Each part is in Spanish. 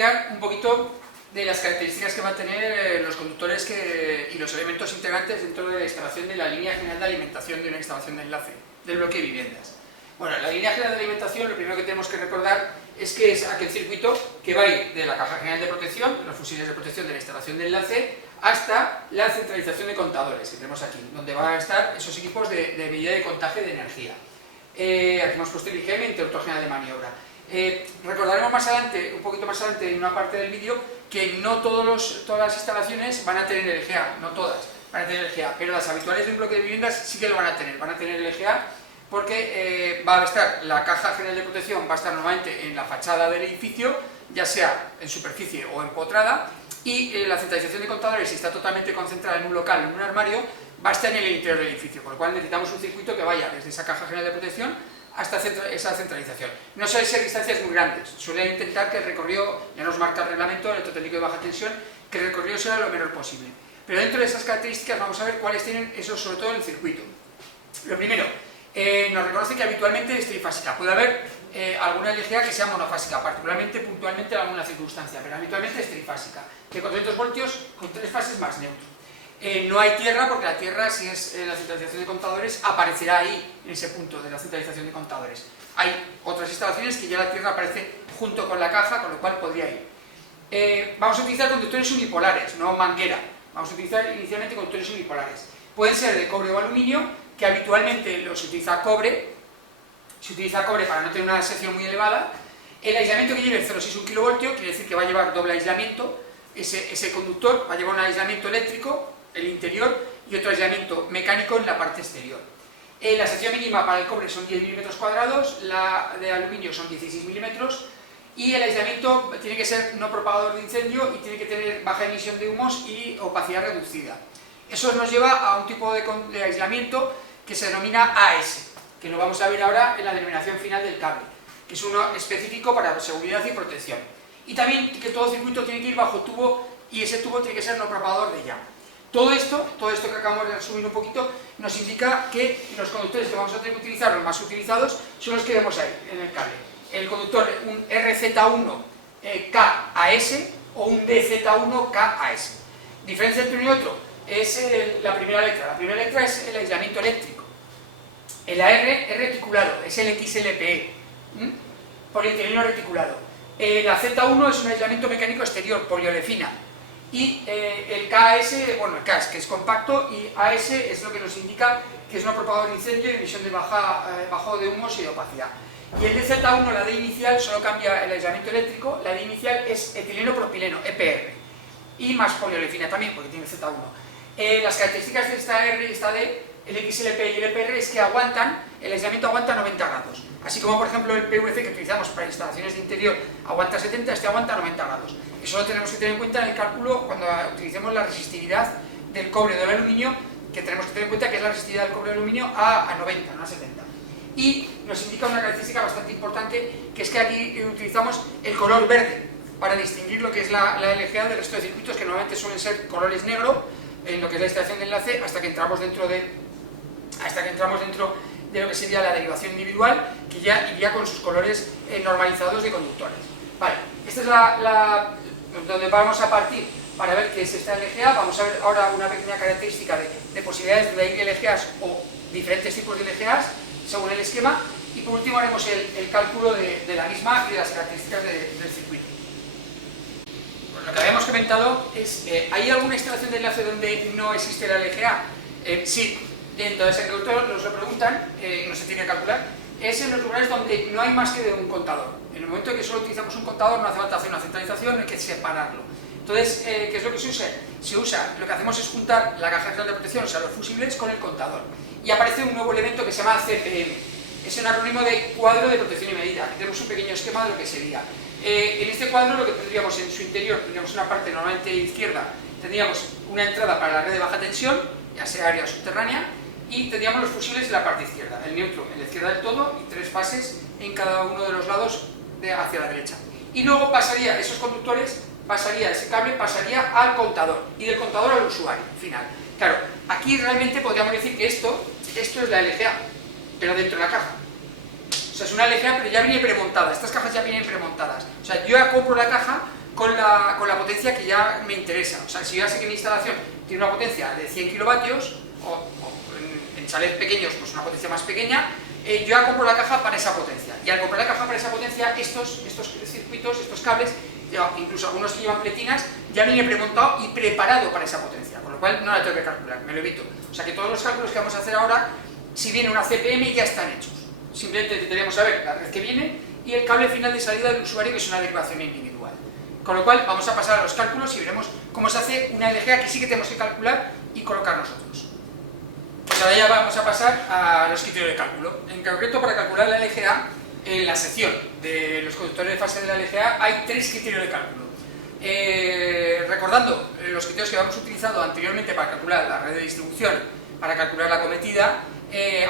explicar un poquito de las características que van a tener los conductores y los elementos integrantes dentro de la instalación de la línea general de alimentación de una instalación de enlace del bloque de viviendas. Bueno, la línea general de alimentación, lo primero que tenemos que recordar es que es aquel circuito que va a ir de la caja general de protección, los fusibles de protección de la instalación de enlace, hasta la centralización de contadores que tenemos aquí, donde van a estar esos equipos de medida de contagio de energía. Aquí hemos puesto el IGM, interruptor general de maniobra. Recordaremos más adelante, un poquito más adelante en una parte del vídeo, que no todas las instalaciones van a tener LGA, no todas van a tener LGA, pero las habituales de un bloque de viviendas sí que lo van a tener LGA, porque va a estar la caja general de protección, va a estar normalmente en la fachada del edificio, ya sea en superficie o empotrada, y la centralización de contadores, si está totalmente concentrada en un local, en un armario, va a estar en el interior del edificio, por lo cual necesitamos un circuito que vaya desde esa caja general de protección hasta esa centralización. No suele ser distancias muy grandes, suele intentar que el recorrido, ya nos marca el reglamento electrotécnico de baja tensión, que el recorrido sea lo menor posible. Pero dentro de esas características vamos a ver cuáles tienen eso, sobre todo en el circuito. Lo primero, nos reconoce que habitualmente es trifásica. Puede haber alguna LGA que sea monofásica, particularmente, puntualmente en alguna circunstancia, pero habitualmente es trifásica, de 400 voltios con 3 fases más neutro. No hay tierra, porque la tierra, si es la centralización de contadores, aparecerá ahí, en ese punto de la centralización de contadores. Hay otras instalaciones que ya la tierra aparece junto con la caja, con lo cual podría ir. Vamos a utilizar conductores unipolares, no manguera. Vamos a utilizar inicialmente conductores unipolares. Pueden ser de cobre o aluminio, que habitualmente se utiliza cobre. Se utiliza cobre para no tener una sección muy elevada. El aislamiento que lleve 0,61 kV quiere decir que va a llevar doble aislamiento. Ese conductor va a llevar un aislamiento eléctrico, el interior, y otro aislamiento mecánico en la parte exterior. La sección mínima para el cobre son 10 mm², la de aluminio son 16 milímetros, y el aislamiento tiene que ser no propagador de incendio y tiene que tener baja emisión de humos y opacidad reducida. Eso nos lleva a un tipo de aislamiento que se denomina AS, que lo vamos a ver ahora en la denominación final del cable, que es uno específico para seguridad y protección. Y también que todo circuito tiene que ir bajo tubo, y ese tubo tiene que ser no propagador de llama. Todo esto que acabamos de resumir un poquito, nos indica que los conductores que vamos a tener que utilizar, los más utilizados, son los que vemos ahí, en el cable. El conductor, un RZ1KAS o un DZ1KAS. Diferencia entre uno y otro es la primera letra. La primera letra es el aislamiento eléctrico. El AR es reticulado, es el XLPE, polietileno reticulado. La Z1 es un aislamiento mecánico exterior, poliolefina. Y el KAS, bueno, el KAS, que es compacto, y AS es lo que nos indica que es no propagador de incendio y emisión de bajo de humos y de opacidad. Y el DZ1, la D inicial, solo cambia el aislamiento eléctrico, la D inicial es etileno propileno, EPR, y más poliolefina también, porque tiene Z1. Las características de esta R y esta D, el XLP y el EPR, es que el aislamiento aguanta 90 grados. Así como, por ejemplo, el PVC que utilizamos para instalaciones de interior aguanta 70, este aguanta 90 grados. Eso lo tenemos que tener en cuenta en el cálculo cuando utilicemos la resistividad del cobre o del aluminio, que tenemos que tener en cuenta que es la resistividad del cobre y del aluminio a 90, no a 70. Y nos indica una característica bastante importante, que es que aquí utilizamos el color verde para distinguir lo que es la LGA del resto de circuitos, que normalmente suelen ser colores negro en lo que es la instalación de enlace, hasta que entramos dentro de lo que sería la derivación individual, que ya iría con sus colores normalizados de conductores. Vale, esta es donde vamos a partir para ver qué es esta LGA. Vamos a ver ahora una pequeña característica de posibilidades de ir LGAs o diferentes tipos de LGAs según el esquema, y por último haremos el cálculo de la misma y de las características del circuito. Pues lo que habíamos comentado es, ¿hay alguna instalación de enlace donde no existe la LGA? Sí, dentro de ese agricultor nos lo preguntan, no se tiene que calcular, es en los lugares donde no hay más que de un contador. En el momento en que solo utilizamos un contador no hace falta hacer una centralización, hay que separarlo. Entonces, ¿qué es lo que se usa? Lo que hacemos es juntar la caja general de protección, o sea, los fusibles, con el contador. Y aparece un nuevo elemento que se llama CPM. Es un acrónimo de cuadro de protección y medida. Aquí tenemos un pequeño esquema de lo que sería. En este cuadro lo que tendríamos en su interior, tendríamos una parte normalmente izquierda, tendríamos una entrada para la red de baja tensión, ya sea área subterránea, y tendríamos los fusibles en la parte izquierda, el neutro en la izquierda del todo y 3 fases en cada uno de los lados hacia la derecha. Y luego pasaría, esos conductores, ese cable pasaría al contador, y del contador al usuario final. Claro, aquí realmente podríamos decir que esto es la LGA, pero dentro de la caja. O sea, es una LGA, pero ya viene premontada, estas cajas ya vienen premontadas. O sea, yo ya compro la caja con la potencia que ya me interesa. O sea, si yo ya sé que mi instalación tiene una potencia de 100 kilovatios, o en chalets pequeños, pues una potencia más pequeña, yo ya compro la caja para esa potencia. Y al comprar la caja para esa potencia, estos circuitos, estos cables, incluso algunos que llevan pletinas, ya viene premontado y preparado para esa potencia, con lo cual no la tengo que calcular, me lo evito. O sea que todos los cálculos que vamos a hacer ahora, si viene una CPM, ya están hechos. Simplemente tendríamos que saber la red que viene y el cable final de salida del usuario, que es una derivación individual. Con lo cual vamos a pasar a los cálculos y veremos cómo se hace una LGA que sí que tenemos que calcular y colocar nosotros. Pues ahora ya vamos a pasar a los criterios de cálculo. En concreto, para calcular la LGA, en la sección de los conductores de fase de la LGA hay 3 criterios de cálculo. Recordando los criterios que habíamos utilizado anteriormente para calcular la red de distribución, para calcular la cometida,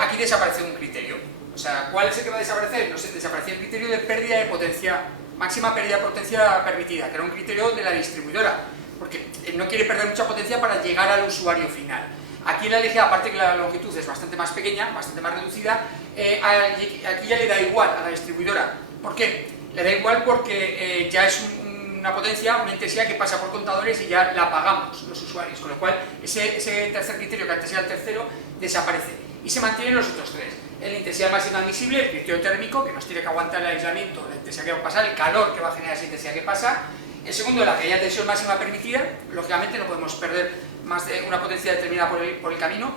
aquí desaparece un criterio. O sea, ¿cuál es el que va a desaparecer? No sé, desapareció el criterio de pérdida de potencia, máxima pérdida de potencia permitida, que era un criterio de la distribuidora, porque no quiere perder mucha potencia para llegar al usuario final. Aquí en la LGA, aparte que la longitud es bastante más pequeña, bastante más reducida, aquí ya le da igual a la distribuidora. ¿Por qué? Le da igual porque ya es una potencia, una intensidad que pasa por contadores y ya la pagamos los usuarios, con lo cual ese tercer criterio, que antes era el tercero, desaparece y se mantienen los otros 3. La intensidad máxima admisible, el criterio térmico, que nos tiene que aguantar el aislamiento, la intensidad que va a pasar, el calor que va a generar esa intensidad que pasa. El segundo, la caída de tensión máxima permitida. Lógicamente no podemos perder más de una potencia determinada por el camino.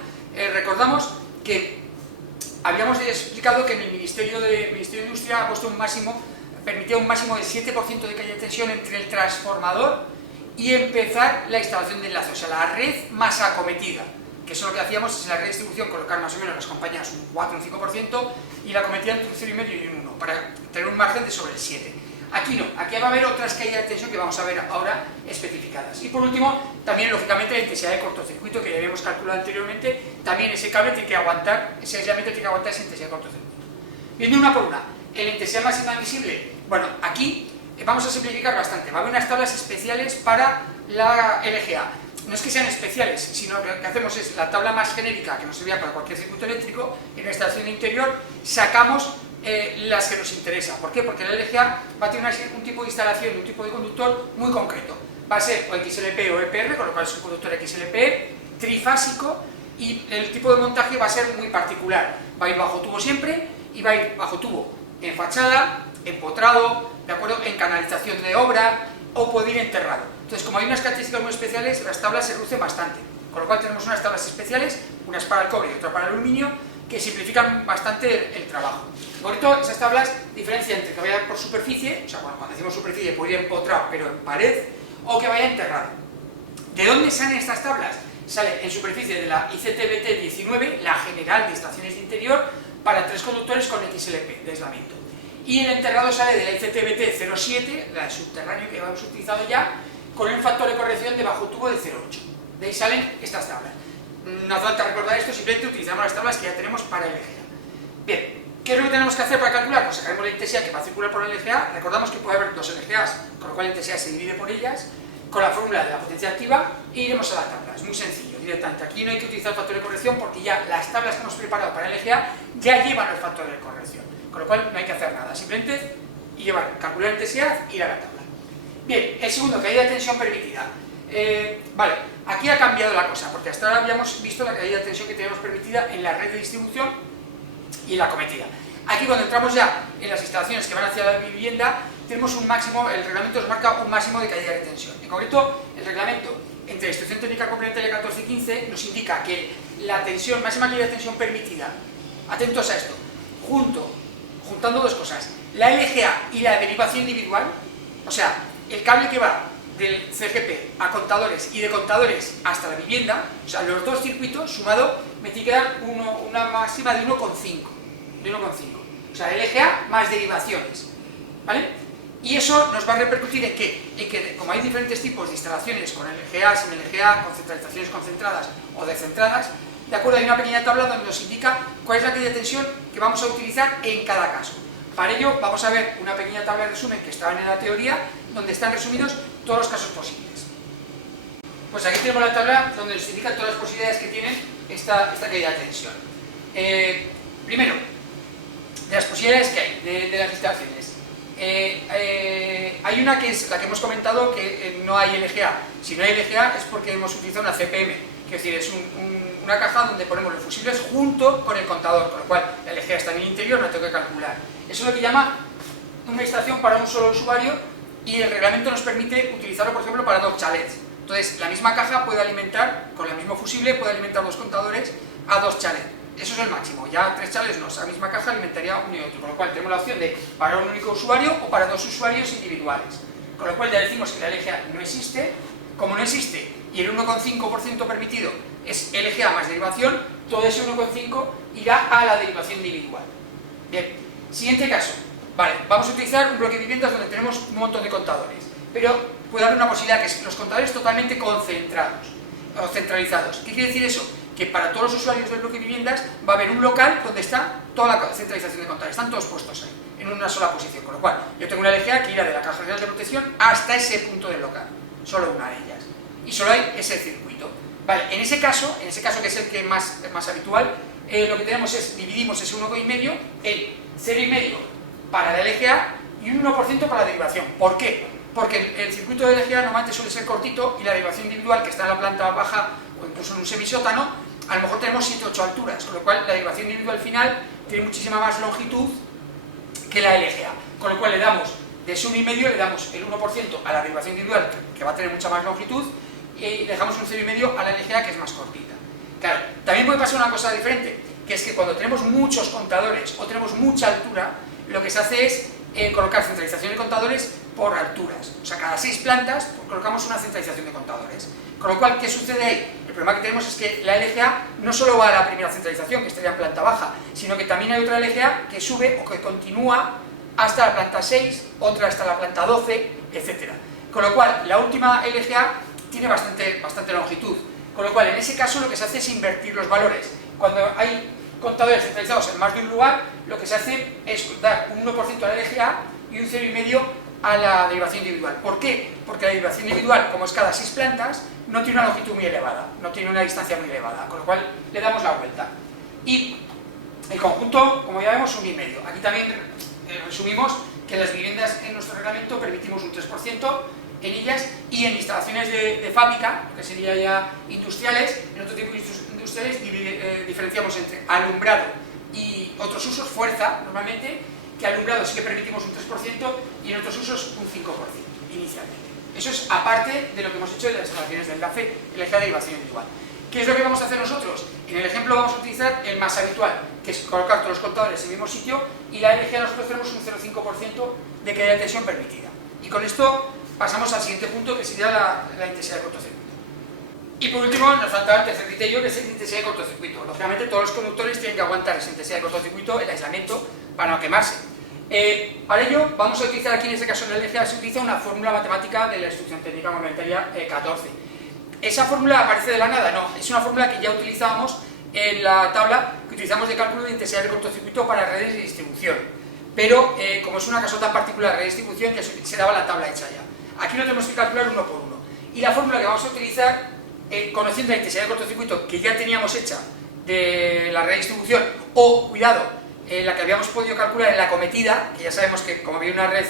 Recordamos que habíamos explicado que en el Ministerio de Industria ha puesto un máximo, permitía un máximo del 7% de caída de tensión entre el transformador y empezar la instalación de enlace, o sea, la red más acometida, que eso lo que hacíamos es en la red de distribución colocar más o menos las compañías un 4 o un 5% y la cometida entre un 0,5 y un 1, para tener un margen de sobre el 7. Aquí no, aquí va a haber otras caídas de tensión que vamos a ver ahora especificadas. Y por último, también lógicamente la intensidad de cortocircuito, que ya habíamos calculado anteriormente, también ese cable tiene que aguantar, ese aislamiento tiene que aguantar esa intensidad de cortocircuito. Viendo una por una, en la intensidad máxima admisible, bueno, aquí vamos a simplificar bastante, va a haber unas tablas especiales para la LGA. No es que sean especiales, sino que lo que hacemos es la tabla más genérica que nos servía para cualquier circuito eléctrico, en la instalación interior sacamos las que nos interesan. ¿Por qué? Porque la LGA va a tener un tipo de instalación, un tipo de conductor muy concreto. Va a ser o XLP o EPR, con lo cual es un conductor XLP, trifásico, y el tipo de montaje va a ser muy particular. Va a ir bajo tubo siempre, y va a ir bajo tubo en fachada, empotrado, ¿de acuerdo?, en canalización de obra, o puede ir enterrado. Entonces, como hay unas características muy especiales, las tablas se reducen bastante. Con lo cual tenemos unas tablas especiales, unas para el cobre y otras para el aluminio, que simplifican bastante el trabajo. Por esto, esas tablas diferencian entre que vaya por superficie, o sea, bueno, cuando decimos superficie puede ir empotrado, pero en pared, o que vaya enterrado. ¿De dónde salen estas tablas? Sale en superficie de la ICTBT 19, la general de instalaciones de interior, para 3 conductores con XLP de aislamiento. Y el enterrado sale de la ICTBT 07, la de subterráneo que hemos utilizado ya, con un factor de corrección de bajo tubo de 0,8. De ahí salen estas tablas. No hace falta recordar esto, simplemente utilizamos las tablas que ya tenemos para el LGA. Bien, ¿qué es lo que tenemos que hacer para calcular? Pues sacaremos la intensidad que va a circular por el LGA. Recordamos que puede haber 2 LGAs, con lo cual la intensidad se divide por ellas, con la fórmula de la potencia activa, e iremos a la tabla. Es muy sencillo, directamente. Aquí no hay que utilizar el factor de corrección porque ya las tablas que hemos preparado para el LGA ya llevan el factor de corrección, con lo cual no hay que hacer nada, simplemente calcular la intensidad y ir a la tabla. Bien, el segundo, caída de tensión permitida. Vale, aquí ha cambiado la cosa, porque hasta ahora habíamos visto la caída de tensión que teníamos permitida en la red de distribución y en la cometida. Aquí, cuando entramos ya en las instalaciones que van hacia la vivienda, tenemos un máximo, el reglamento nos marca un máximo de caída de tensión. En concreto, el reglamento entre la instrucción técnica complementaria 14 y 15 nos indica que la tensión, máxima caída de tensión permitida, atentos a esto, juntando dos cosas, la LGA y la derivación individual, o sea, el cable que va del CGP a contadores y de contadores hasta la vivienda, o sea, los dos circuitos sumado me tiene que dar una máxima de 1,5. O sea, LGA más derivaciones, ¿vale? Y eso nos va a repercutir en que como hay diferentes tipos de instalaciones con LGA, sin LGA, con centralizaciones concentradas o descentradas, de acuerdo, hay una pequeña tabla donde nos indica cuál es la caída de tensión que vamos a utilizar en cada caso. Para ello vamos a ver una pequeña tabla de resumen que estaba en la teoría, donde están resumidos todos los casos posibles. Pues aquí tenemos la tabla donde nos indican todas las posibilidades que tienen esta caída de tensión. Primero, de las posibilidades que hay de las instalaciones. Hay hay una que es la que hemos comentado, que no hay LGA. Si no hay LGA es porque hemos utilizado una CPM, que es decir, es una caja donde ponemos los fusibles junto con el contador, con lo cual la LGA está en el interior, no tengo que calcular. Eso es lo que llama una instalación para un solo usuario, y el reglamento nos permite utilizarlo, por ejemplo, para 2 chalets. Entonces, la misma caja puede alimentar, con el mismo fusible, puede alimentar 2 contadores a 2 chalets. Eso es el máximo. Ya 3 chalets no, esa misma caja alimentaría uno y otro. Con lo cual, tenemos la opción de para un único usuario o para 2 usuarios individuales. Con lo cual, ya decimos que la LGA no existe. Como no existe y el 1,5% permitido es LGA más derivación, todo ese 1,5 irá a la derivación individual. Bien, siguiente caso. Vale, vamos a utilizar un bloque de viviendas donde tenemos un montón de contadores, pero puede haber una posibilidad que es los contadores totalmente concentrados o centralizados. ¿Qué quiere decir eso? Que para todos los usuarios del bloque de viviendas va a haber un local donde está toda la centralización de contadores, están todos puestos ahí, en una sola posición, con lo cual yo tengo una LGA que irá de la Caja General de Protección hasta ese punto del local, solo una de ellas, y solo hay ese circuito. Vale, en ese caso que es el que más habitual, lo que tenemos es, dividimos ese 1,5 en 0,5 para la LGA y un 1% para la derivación. ¿Por qué? Porque el circuito de LGA normalmente suele ser cortito y la derivación individual, que está en la planta baja o incluso en un semisótano, a lo mejor tenemos 7 o 8 alturas, con lo cual la derivación individual final tiene muchísima más longitud que la LGA, con lo cual le damos de ese 1,5 le damos el 1% a la derivación individual, que va a tener mucha más longitud, y dejamos un 0,5 a la LGA, que es más cortita. Claro, también puede pasar una cosa diferente, que es que cuando tenemos muchos contadores o tenemos mucha altura, lo que se hace es colocar centralización de contadores por alturas. O sea, cada 6 plantas colocamos una centralización de contadores. Con lo cual, ¿qué sucede ahí? El problema que tenemos es que la LGA no solo va a la primera centralización, que estaría en planta baja, sino que también hay otra LGA que sube o que continúa hasta la planta 6, otra hasta la planta 12, etc. Con lo cual, la última LGA tiene bastante longitud. Con lo cual, en ese caso, lo que se hace es invertir los valores. Cuando hay contadores centralizados en más de un lugar, lo que se hace es dar un 1% a la LGA y un 0,5 a la derivación individual. ¿Por qué? Porque la derivación individual, como es cada 6 plantas, no tiene una longitud muy elevada, no tiene una distancia muy elevada, con lo cual le damos la vuelta. Y el conjunto, como ya vemos, 1,5. Aquí también resumimos que las viviendas en nuestro reglamento permitimos un 3% en ellas, y en instalaciones de fábrica, que serían ya industriales, en otro tipo de industriales diferenciamos entre alumbrado y otros usos, fuerza normalmente, que alumbrado sí que permitimos un 3% y en otros usos un 5% inicialmente. Eso es aparte de lo que hemos hecho en las instalaciones del LAFE, LGA de derivación individual. ¿Qué es lo que vamos a hacer nosotros? En el ejemplo vamos a utilizar el más habitual, que es colocar todos los contadores en el mismo sitio, y la LGA nosotros tenemos un 0,5% de caída de tensión permitida. Y con esto pasamos al siguiente punto, que sería la intensidad de cortocircuito. Y por último nos falta el tercer criterio, que es la intensidad de cortocircuito. Lógicamente todos los conductores tienen que aguantar esa intensidad de cortocircuito, el aislamiento, para no quemarse. Para ello vamos a utilizar aquí, en este caso en el LGA, se utiliza una fórmula matemática de la Instrucción Técnica Complementaria 14. ¿Esa fórmula aparece de la nada? No, es una fórmula que ya utilizábamos en la tabla que utilizamos de cálculo de intensidad de cortocircuito para redes de distribución. Pero como es una caso tan particular de distribución, ya se daba la tabla hecha ya. Aquí lo tenemos que calcular uno por uno. Y la fórmula que vamos a utilizar, conociendo la intensidad de cortocircuito que ya teníamos hecha de la red de distribución, o, cuidado, la que habíamos podido calcular en la cometida, que ya sabemos que como había una red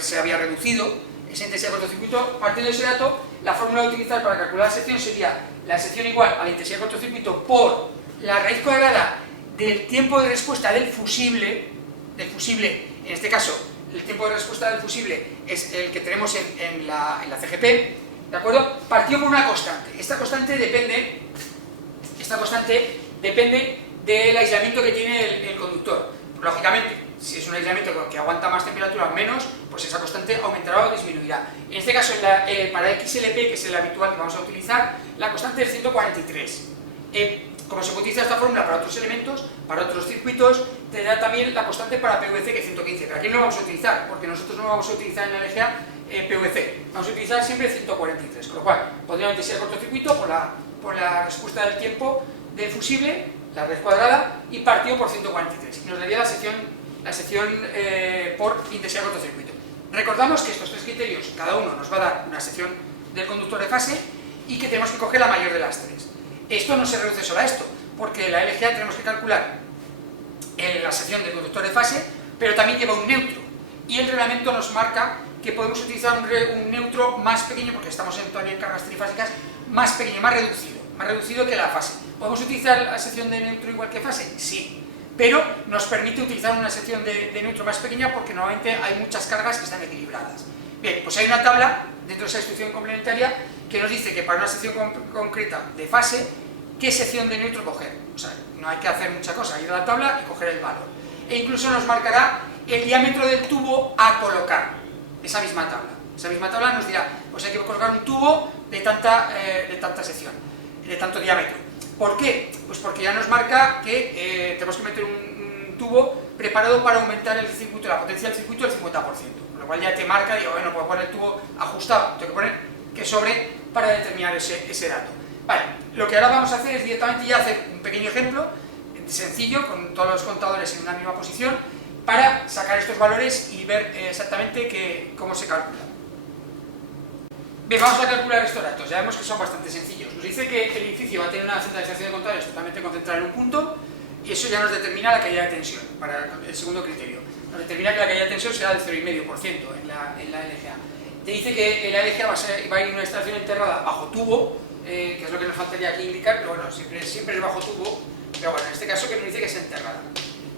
se había reducido esa intensidad de cortocircuito, partiendo de ese dato, la fórmula a utilizar para calcular la sección sería la sección igual a la intensidad de cortocircuito por la raíz cuadrada del tiempo de respuesta del fusible, en este caso el tiempo de respuesta del fusible es el que tenemos en la CGP, ¿de acuerdo? Partido por una constante. Esta constante depende del aislamiento que tiene el conductor. Lógicamente, si es un aislamiento que aguanta más temperatura o menos, pues esa constante aumentará o disminuirá. En este caso, para XLP, que es el habitual que vamos a utilizar, la constante es 143. Como se utiliza esta fórmula para otros elementos, para otros circuitos, te da también la constante para PVC, que es 115. Pero aquí no lo vamos a utilizar, porque nosotros no vamos a utilizar en la LGA PVC. Vamos a utilizar siempre 143, con lo cual podríamos intensidad de cortocircuito por la respuesta del tiempo del fusible, la red cuadrada, y partido por 143. Y nos daría la sección por intensidad de cortocircuito. Recordamos que estos tres criterios, cada uno nos va a dar una sección del conductor de fase y que tenemos que coger la mayor de las tres. Esto no se reduce solo a esto, porque en la LGA tenemos que calcular la sección del conductor de fase, pero también lleva un neutro. y el reglamento nos marca que podemos utilizar un neutro más pequeño, porque estamos todavía en cargas trifásicas, más pequeño, más reducido que la fase. ¿Podemos utilizar la sección de neutro igual que fase? Sí, pero nos permite utilizar una sección de neutro más pequeña porque normalmente hay muchas cargas que están equilibradas. Bien, pues hay una tabla dentro de esa instrucción complementaria que nos dice que para una sección concreta de fase, qué sección de neutro coger. O sea, no hay que hacer mucha cosa, ir a la tabla y coger el valor. E incluso nos marcará el diámetro del tubo a colocar, esa misma tabla. Esa misma tabla nos dirá, pues hay que colocar un tubo de tanta sección, de tanto diámetro. ¿Por qué? Pues porque ya nos marca que tenemos que meter un tubo preparado para aumentar el circuito, la potencia del circuito del 50%. Con lo cual ya te marca, digo, bueno, puedo poner el tubo ajustado, tengo que poner que sobre para determinar ese dato. Vale, lo que ahora vamos a hacer es directamente ya hacer un pequeño ejemplo, sencillo, con todos los contadores en una misma posición, para sacar estos valores y ver exactamente cómo se calcula. Bien, vamos a calcular estos datos, ya vemos que son bastante sencillos. Nos dice que el edificio va a tener una centralización de contadores totalmente concentrada en un punto, y eso ya nos determina la caída de tensión, para el segundo criterio. Nos determina que la caída de tensión será del 0,5% en la LGA. Te dice que la LGA va a ir en una instalación enterrada bajo tubo, que es lo que nos faltaría aquí indicar, pero bueno, siempre es bajo tubo, pero bueno, en este caso que nos dice que es enterrada.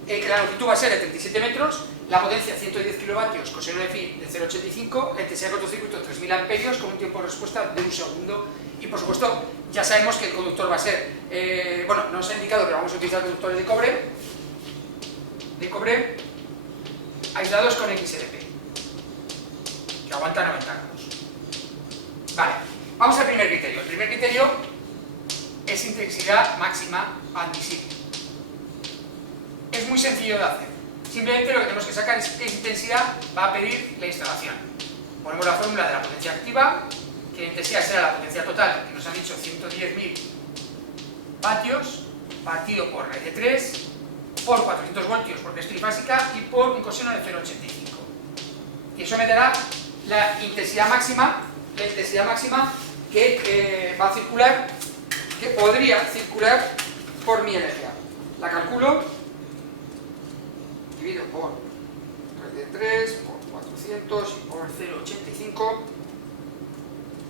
Que la longitud va a ser de 37 metros, la potencia 110 kilovatios, coseno de phi de 0,85, la intensidad de cortocircuito 3000 amperios con un tiempo de respuesta de 1 segundo, y por supuesto ya sabemos que el conductor va a ser, bueno, no os ha indicado, pero vamos a utilizar conductores de cobre aislados con XLP, que aguanta 90 grados. Vale, vamos al primer criterio. El primer criterio es intensidad máxima admisible. Es muy sencillo de hacer. Simplemente lo que tenemos que sacar es qué intensidad va a pedir la instalación. Ponemos la fórmula de la potencia activa, que la intensidad será la potencia total, que nos han dicho 110.000 vatios, partido por raíz de 3, por 400 voltios porque es trifásica y por un coseno de 0,85. Y eso me dará la intensidad máxima que va a circular, que podría circular por mi LGA. La calculo, divido por raíz de 3, por 400 y por 0,85,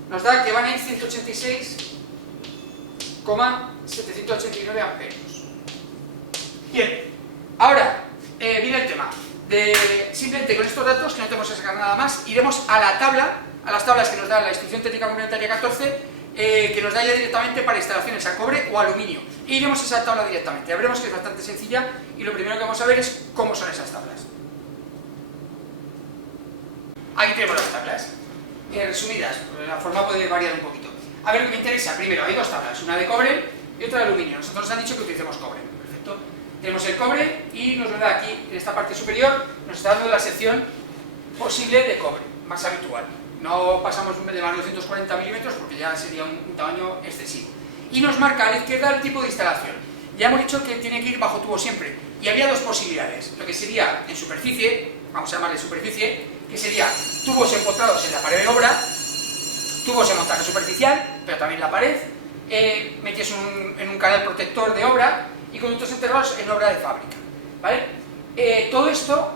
nos da que van a ir 186,789 amperios. Bien, ahora viene el tema. Simplemente con estos datos, que no tenemos que sacar nada más, iremos a la tabla, a las tablas que nos da la Instrucción Técnica Complementaria 14, que nos da ya directamente para instalaciones a cobre o aluminio. E iremos a esa tabla directamente. Ya veremos que es bastante sencilla y lo primero que vamos a ver es cómo son esas tablas. Aquí tenemos las tablas, resumidas, la forma puede variar un poquito. A ver, lo que me interesa, primero, hay dos tablas, una de cobre y otra de aluminio. Nosotros nos han dicho que utilicemos cobre, perfecto. Tenemos el cobre y nos lo da aquí, en esta parte superior, nos está dando la sección posible de cobre, más habitual. No pasamos de más de 240 milímetros porque ya sería un tamaño excesivo. Y nos marca a la izquierda el tipo de instalación. Ya hemos dicho que tiene que ir bajo tubo siempre. Y había dos posibilidades. Lo que sería en superficie, vamos a llamarle superficie, que sería tubos empotrados en la pared de obra, tubos en montaje superficial, pero también la pared, metías en un canal protector de obra y conductos enterrados en obra de fábrica. ¿Vale? Todo esto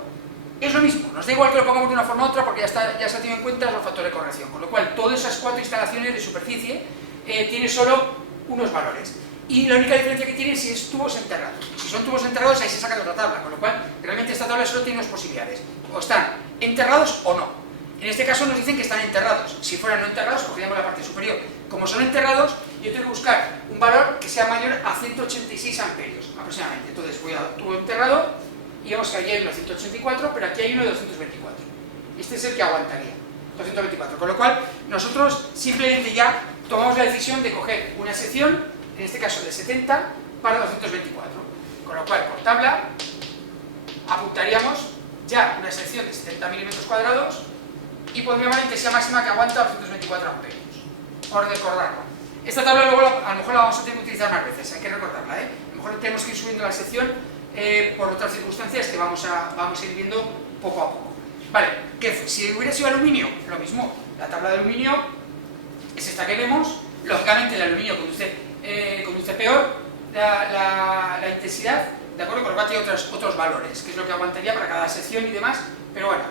es lo mismo, nos da igual que lo pongamos de una forma u otra porque ya se ha tenido en cuenta los factores de corrección, con lo cual todas esas cuatro instalaciones de superficie tienen solo unos valores. Y la única diferencia que tiene es si es tubos enterrados. Si son tubos enterrados, ahí se saca de otra tabla, con lo cual realmente esta tabla solo tiene dos posibilidades, o están enterrados o no. En este caso nos dicen que están enterrados. Si fueran no enterrados, cogeríamos la parte superior. Como son enterrados, yo tengo que buscar un valor que sea mayor a 186 amperios aproximadamente. Entonces voy a tubo enterrado y vemos que aquí hay uno de 184, pero aquí hay uno de 224. Este es el que aguantaría, 224. Con lo cual, nosotros simplemente ya tomamos la decisión de coger una sección, en este caso de 70, para 224. Con lo cual, por tabla, apuntaríamos ya una sección de 70 milímetros cuadrados y pondríamos la intensidad máxima que aguanta 224 amperios, por recordarlo. Esta tabla luego a lo mejor la vamos a tener que utilizar más veces, hay que recordarla, ¿eh? A lo mejor tenemos que ir subiendo la sección por otras circunstancias que vamos a ir viendo poco a poco. Vale, que si hubiera sido aluminio, lo mismo, la tabla de aluminio es esta que vemos, lógicamente el aluminio conduce peor la intensidad, ¿de acuerdo? Con lo cual tiene otros valores, que es lo que aguantaría para cada sección y demás, pero bueno,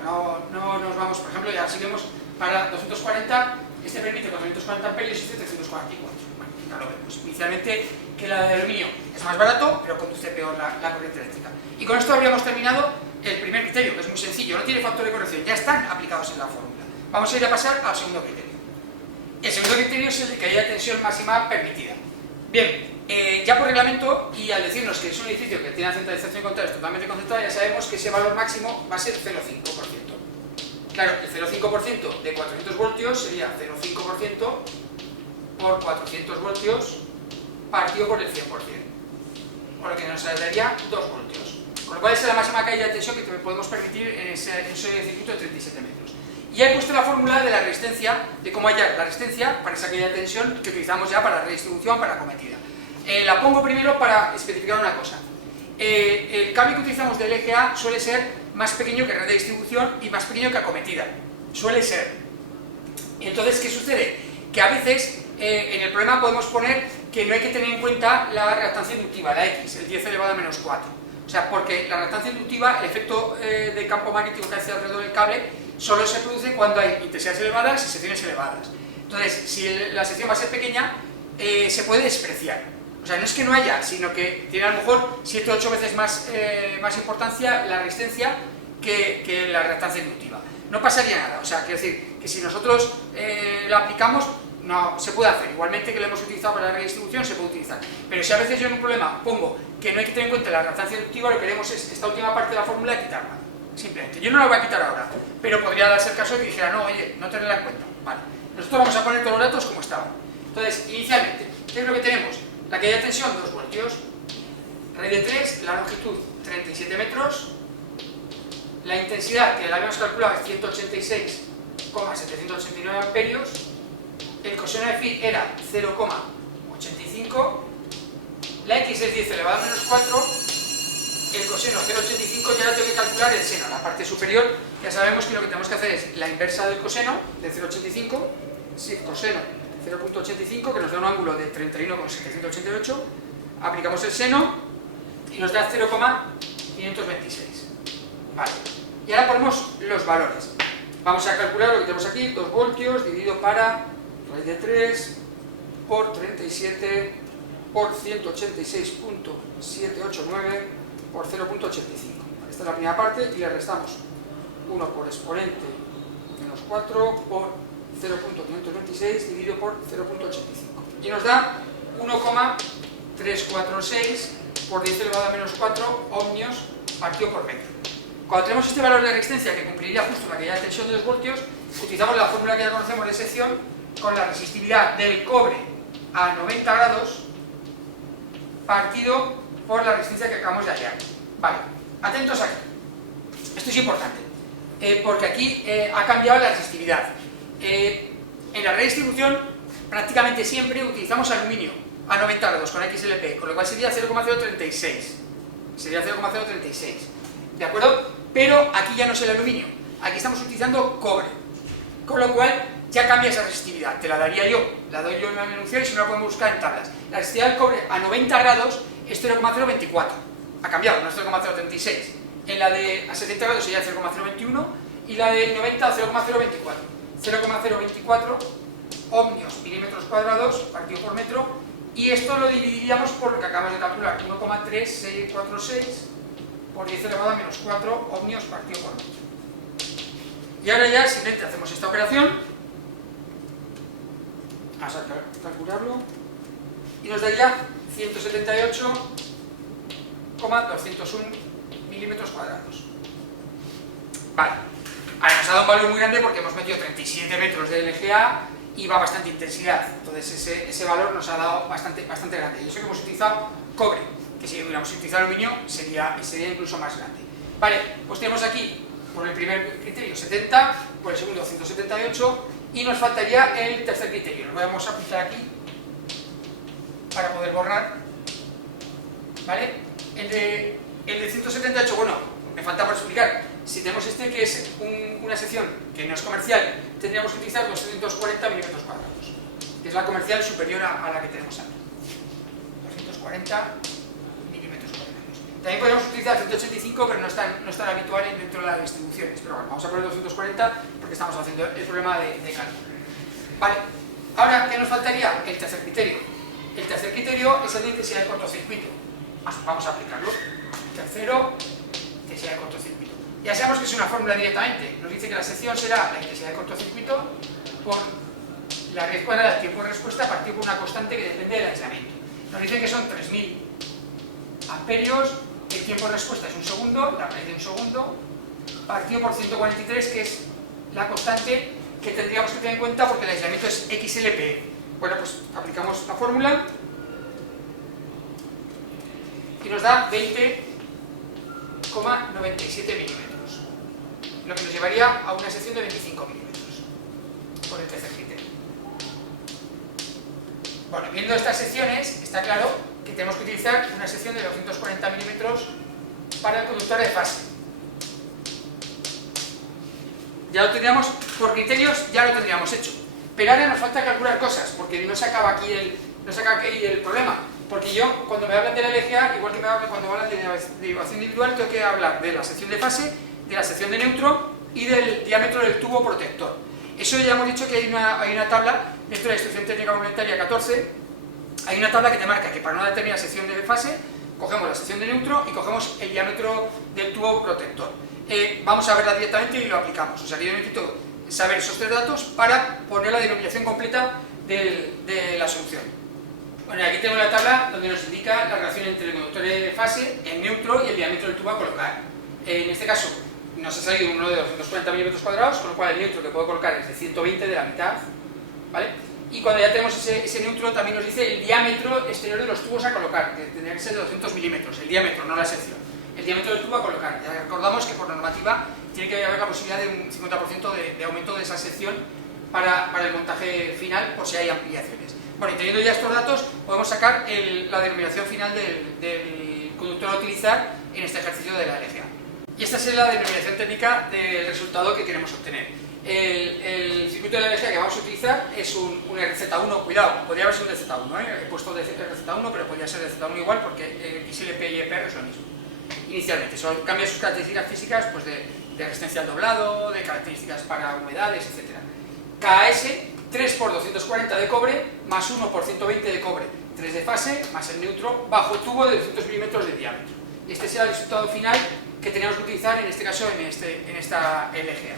no nos vamos, por ejemplo, ya si vemos para 240, este permite 440 amperios y este 344. Bueno, ya lo vemos. Inicialmente que la de aluminio es más barato, pero conduce peor la corriente eléctrica. Y con esto habríamos terminado el primer criterio, que es muy sencillo, no tiene factor de corrección, ya están aplicados en la fórmula. Vamos a ir a pasar al segundo criterio. El segundo criterio es el de que haya tensión máxima permitida. Bien, ya por reglamento, y al decirnos que es un edificio que tiene una centralización de controles totalmente concentrada, ya sabemos que ese valor máximo va a ser 0,5%. Claro, el 0,5% de 400 voltios sería 0,5% por 400 voltios partido por el 100%, por lo que nos daría 2 voltios. Con lo cual esa es la máxima caída de tensión que podemos permitir en ese circuito de 37 metros. Y he puesto la fórmula de la resistencia, de cómo hallar la resistencia para esa caída de tensión que utilizamos ya para la redistribución, para la acometida. La pongo primero para especificar una cosa. El cable que utilizamos del LGA suele ser más pequeño que red de distribución y más pequeño que acometida. Suele ser. Entonces, ¿qué sucede? Que a veces en el problema podemos poner que no hay que tener en cuenta la reactancia inductiva, la X, el 10 elevado a menos 4. O sea, porque la reactancia inductiva, el efecto de campo magnético que hace alrededor del cable, solo se produce cuando hay intensidades elevadas y secciones elevadas. Entonces, si la sección va a ser pequeña, se puede despreciar. O sea, no es que no haya, sino que tiene a lo mejor 7 o 8 veces más importancia la resistencia que la reactancia inductiva. No pasaría nada, o sea, quiero decir que si nosotros la aplicamos, no, se puede hacer. Igualmente que lo hemos utilizado para la redistribución, se puede utilizar. Pero si a veces yo en un problema pongo que no hay que tener en cuenta la reactancia inductiva, lo que queremos es esta última parte de la fórmula quitarla. Simplemente. Yo no la voy a quitar ahora, pero podría darse el caso de que dijera, no, oye, no tenerla en cuenta. Vale. Nosotros vamos a poner todos los datos como estaban. Entonces, inicialmente, ¿qué es lo que tenemos? La caída de tensión, 2 voltios, red de 3, la longitud 37 metros, la intensidad que la habíamos calculado es 186,789 amperios, el coseno de phi era 0,85, la X es 10 elevado a menos 4, el coseno 0,85, y ahora tengo que calcular el seno, la parte superior. Ya sabemos que lo que tenemos que hacer es la inversa del coseno de 0,85, sí, coseno 0,85, que nos da un ángulo de 31,788, aplicamos el seno y nos da 0,526. Vale. Y ahora ponemos los valores. Vamos a calcular lo que tenemos aquí, 2 voltios dividido para raíz de 3 por 37 por 186.789 por 0,85. Esta es la primera parte y le restamos 1 por exponente menos 4 por 0,526 dividido por 0,85 y nos da 1,346 por 10 elevado a menos 4 ohmios partido por metro. Cuando tenemos este valor de resistencia que cumpliría justo la caída de tensión de 2 voltios, utilizamos la fórmula que ya conocemos de sección con la resistividad del cobre a 90 grados partido por la resistencia que acabamos de hallar. Vale, atentos aquí. Esto es importante, porque aquí ha cambiado la resistividad. En la redistribución prácticamente siempre utilizamos aluminio a 90 grados con XLP, con lo cual sería 0,036. Sería 0,036. ¿De acuerdo? Pero aquí ya no es el aluminio, aquí estamos utilizando cobre. Con lo cual ya cambia esa resistividad, te la daría yo, la doy yo en el enunciado y si no la podemos buscar en tablas. La resistividad del cobre a 90 grados es 0,024, ha cambiado, no es 0,036. En la de a 70 grados sería 0,021 y la de 90 a 0,024. 0,024 ohmios milímetros cuadrados partido por metro, y esto lo dividiríamos por lo que acabamos de calcular, 1,3646 por 10 elevado a menos 4 ohmios partido por metro. Y ahora ya simplemente hacemos esta operación, vamos a calcularlo, y nos daría 178,201 milímetros cuadrados. Vale, ahora nos ha dado un valor muy grande porque hemos metido 37 metros de LGA y va bastante intensidad, entonces ese valor nos ha dado bastante grande. Y eso que hemos utilizado cobre, que si hubiéramos utilizado aluminio sería incluso más grande. Vale, pues tenemos aquí por el primer criterio 70, por el segundo 178 y nos faltaría el tercer criterio. Lo vamos a apuntar aquí para poder borrar. ¿Vale? El de 178, bueno, me falta por explicar. Si tenemos este que es una sección que no es comercial, tendríamos que utilizar 240 milímetros cuadrados, que es la comercial superior a la que tenemos aquí. 240 milímetros cuadrados. También podemos utilizar 185, pero no es tan habitual dentro de las distribuciones. Pero bueno, vamos a poner 240 porque estamos haciendo el problema de cálculo. Vale, ahora, ¿qué nos faltaría? El tercer criterio. El tercer criterio es el de intensidad de cortocircuito. Vamos a aplicarlo. Tercero, intensidad de cortocircuito. Ya sabemos que es una fórmula directamente. Nos dice que la sección será la intensidad de cortocircuito por la raíz cuadrada del tiempo de respuesta partido por una constante que depende del aislamiento. Nos dicen que son 3000 amperios, el tiempo de respuesta es un segundo, la raíz de un segundo, partido por 143, que es la constante que tendríamos que tener en cuenta porque el aislamiento es XLPE. Bueno, pues aplicamos la fórmula y nos da 20,97 milímetros, lo que nos llevaría a una sección de 25 milímetros por el tercer criterio. Bueno, viendo estas secciones, está claro que tenemos que utilizar una sección de 240 milímetros para el conductor de fase. Ya lo tendríamos, por criterios ya lo tendríamos hecho. Pero ahora nos falta calcular cosas, porque no se acaba aquí el problema. Porque yo, cuando me hablan de la LGA, igual que cuando me hablan de derivación individual, tengo que hablar de la sección de fase, de la sección de neutro y del diámetro del tubo protector. Eso ya hemos dicho que hay una tabla dentro de la instrucción técnica complementaria 14, hay una tabla que te marca que para una determinada sección de fase, cogemos la sección de neutro y cogemos el diámetro del tubo protector. Vamos a verla directamente y lo aplicamos. O sea que yo necesito saber esos tres datos para poner la denominación completa de la solución. Bueno, aquí tengo la tabla donde nos indica la relación entre el conductor de fase, el neutro y el diámetro del tubo a colocar. En este caso nos ha salido uno de 240 milímetros cuadrados, con lo cual el neutro que puedo colocar es de 120 de la mitad, ¿vale? Y cuando ya tenemos ese neutro también nos dice el diámetro exterior de los tubos a colocar, que tendría que ser de 200 milímetros, el diámetro, no la sección. El diámetro del tubo a colocar. Ya recordamos que por normativa tiene que haber la posibilidad de un 50% de aumento de esa sección para el montaje final, por si hay ampliaciones. Bueno, y teniendo ya estos datos, podemos sacar la denominación final del conductor a utilizar en este ejercicio de la LGA. Y esta es la denominación técnica del resultado que queremos obtener. El circuito de la LGA que vamos a utilizar es un RZ1, cuidado, podría haber sido un DZ1, he puesto RZ1, pero podría ser DZ1 igual porque XLP y EPR es lo mismo. Inicialmente, solo cambia sus características físicas pues de resistencia al doblado, de características para humedades, etc. KS, 3 por 240 de cobre, más 1 por 120 de cobre, 3 de fase, más el neutro, bajo tubo de 200 milímetros de diámetro. Y este será el resultado final que teníamos que utilizar en este caso en esta LGA.